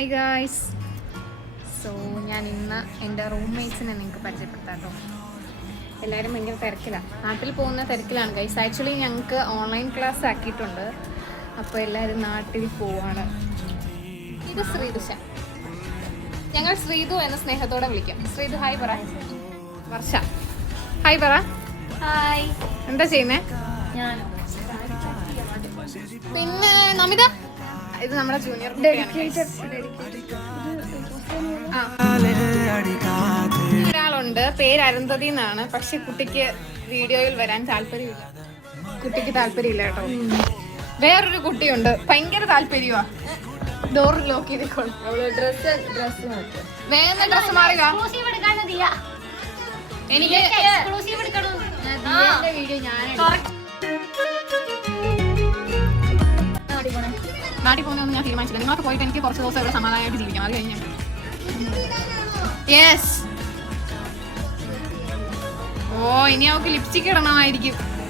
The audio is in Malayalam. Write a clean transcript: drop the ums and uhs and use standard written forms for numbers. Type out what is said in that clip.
Hi guys. സോ ഞാൻ ഇന്ന് എൻ്റെ റൂംമേറ്റ്സിനെ നിങ്ങൾക്ക് പരിചയപ്പെടുത്താം കേട്ടോ. എല്ലാവരും ഭയങ്കര തിരക്കിലാണ്, നാട്ടിൽ പോകുന്ന തിരക്കിലാണ് ഗൈസ്. ആക്ച്വലി ഞങ്ങൾക്ക് ഓൺലൈൻ ക്ലാസ് ആക്കിയിട്ടുണ്ട്, അപ്പോൾ എല്ലാവരും നാട്ടിൽ പോവാണ്. ഇത് ശ്രീദുഷ, ഞങ്ങൾ ശ്രീതു എന്ന സ്നേഹത്തോടെ വിളിക്കാം. ശ്രീതു ഹായ് പറ. വർഷ ഹായ് പറ. ഹായ്. എന്താ ചെയ്യുന്നേ? പിന്നെ നമിത, ഇത് നമ്മുടെ ജൂനിയർ ഒരാളുണ്ട്, പേര് അരുന്ധതി എന്നാണ്. പക്ഷെ കുട്ടിക്ക് വീഡിയോയിൽ വരാൻ താല്പര്യമില്ല. കുട്ടിക്ക് താല്പര്യമില്ല കേട്ടോ. വേറൊരു കുട്ടിയുണ്ട്, ഭയങ്കര താല്പര്യമാ. Door lock ചെയ്തേക്കോളും. വേഗം ഡ്രസ് മാറുക. എനിക്ക് വീഡിയോ ഞാൻ നാട്ടിൽ പോകുന്നതൊന്നും ഞാൻ തീരുമാനിച്ചില്ല. നിങ്ങൾക്ക് പോയിട്ട് എനിക്ക് കുറച്ച് ദിവസം ഇവിടെ സമാധാനമായിട്ട് ജീവിക്കാം. അത് കഴിഞ്ഞാൽ യെസ്. ഓ, ഇനി അവൾക്ക് ലിപ്സ്റ്റിക് ഇടണമായിരിക്കും.